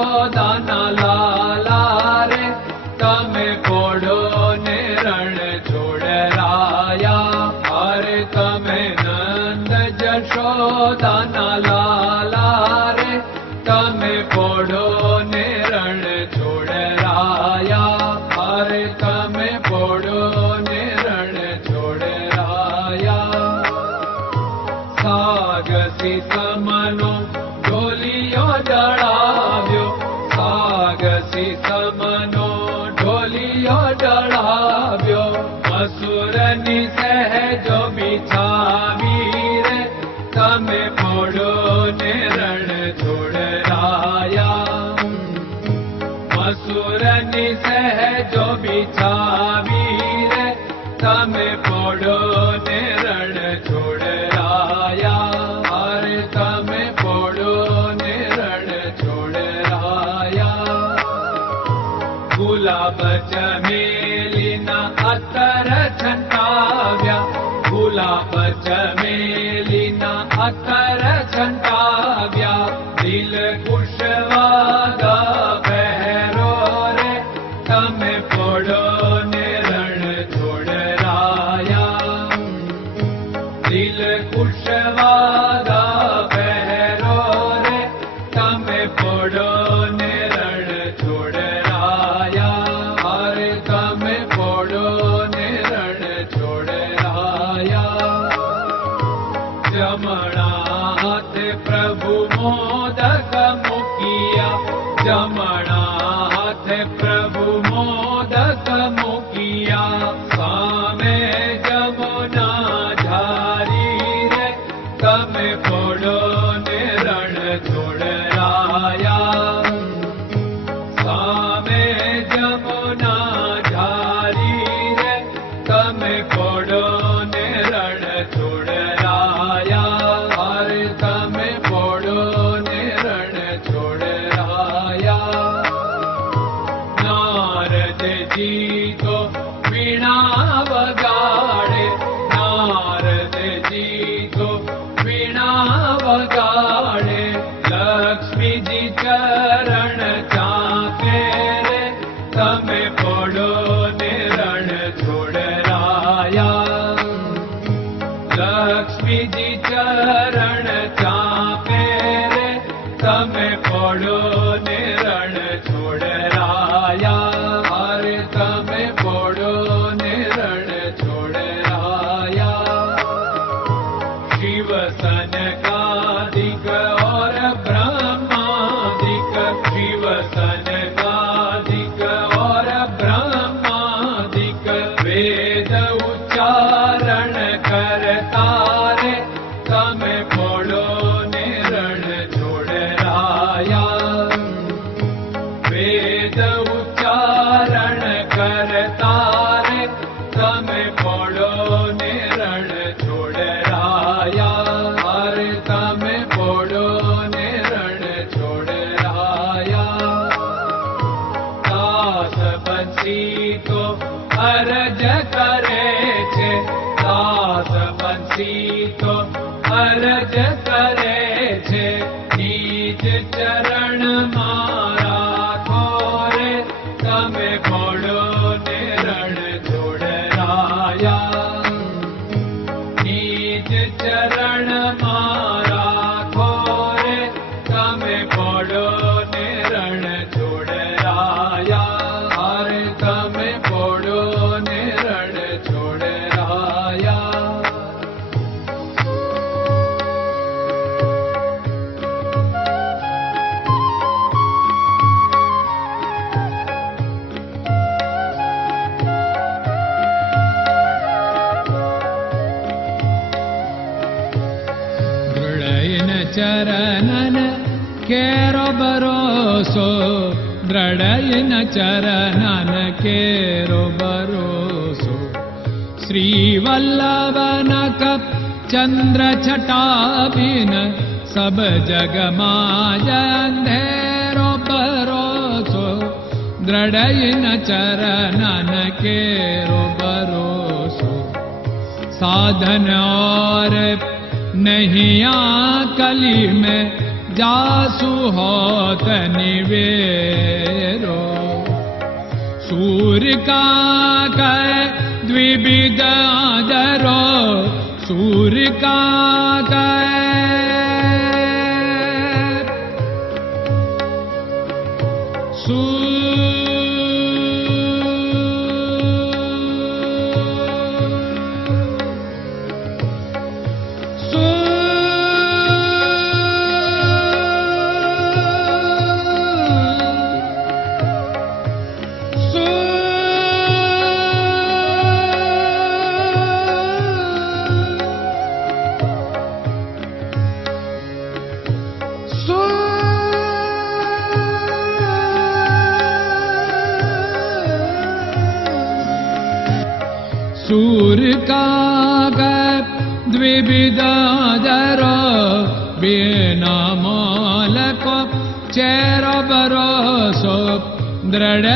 જશોદાના લાલા રે તમે પોડો ને રણ છોડરાયા. અરે તમે નંદ જશોદાના લાલા રે તમે પોડો ને રણ છોડરાયા. અરે તમે પોડો ને રણ છોડરાયા. સાગસી સમનો ઢોલિયો ડળાવ્યો, સાગસી સમનો ઢોલિયો ડળાવ્યો. મસૂરની સહેજો બિછાવી રે તમે પોડો ને રણ છોડરાયા. મસૂરની સહેજો બિછાવી રે તમે પોડો ને રણ છોડરાયા. અરે તમે પોડો ને રણ છોડરાયા. ગુલાબ ચમેલીના અત્તર છંટાવ્યા, ગુલાબ ચમેલીના અત્તર છંટાવ્યા. દિલ કુશવાદા પહેરો રે તમે પોડો ને રણ છોડરાયા. દિલ કુશવાદા પહેરો રે તમે પોડો ને રણ છોડરાયા. અરે તમે પોડો ને રણ છોડરાયા. જમણા હાથે પ્રભુ મોદક મૂકિયા, જમણા હાથે પ્રભુ મોદક મૂકિયા. સામે જમુના ઝારી રે તમે પોડો ને રણ છોડરાયા. સામે જમુના ઝારી રે તમે પોડો ને રણ છોડરાયા. અરે તમે પોડો ને રણ છોડરાયા. નારદજી તો વીણા વગાડે, નારદજી તો વીણા વગાડે. લક્ષ્મીજી ચરણ ચાકે રે તમે પોડો ને રણ છોડરાયા. લક્ષ્મીજી ચરણ ચાપે રે તમે પોડો ને રણ છોડરાયા. અરે તમે પોડો ને રણ છોડરાયા. શિવ સનકાદિક और ब्रह्मादिक, शिव सनकादिक और ब्रह्मादिक. वेद उच्चारण करता रे તમે પોડો ને રણ છોડરાયા. વેદ ઉચ્ચારણ કરતા રે તમે પોડો ને રણ છોડરાયા. અરે તમે પોડો ને રણ છોડરાયા. દાસ બંસી તો અરજ કરે છે, દાસ બંસી તો અરજ કરે છે. નીચ ચરણ મારા ખોરે તમે પોડો ને રણ છોડરાયા. નીચ ચરણ મારા ખોરે તમે પોડો ને રણ છોડરાયા. અરે તમે પોડો ને રણ છોડરાયા. ચરણન કેરો ભરોસો, દ્રઢયન ચરણન કેરો ભરોસો. શ્રી વલ્લભન કપ ચંદ્ર છટાબિન સબ જગમાં અંધેરો ભરોસો. દ્રઢયન ચરણન કેરો ભરોસો. साधन और नहीं कली में जासु होत निवेरो सूर्य का कै द्विविध आदरो सूर्य का सूर्य का द्विविधादर बिना मालको चेर भरोसो दृढ़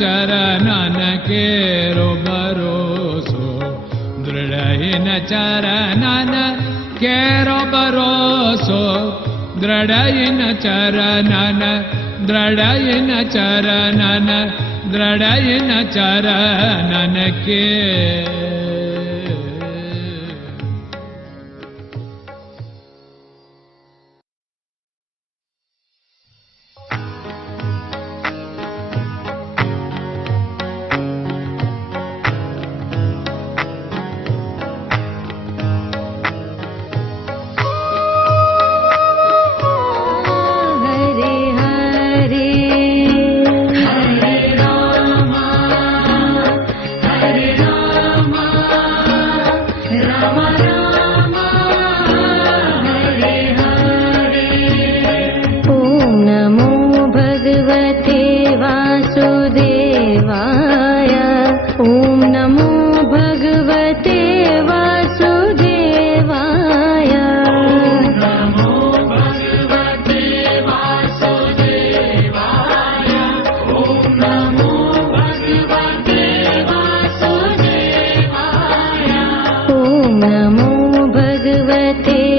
चरणन केरो भरोसो दृढ़ चरणन केरो भरोसो दृढ़ चरणन दृढ़ चरणन दृढ़ चरणन के नमो भगवते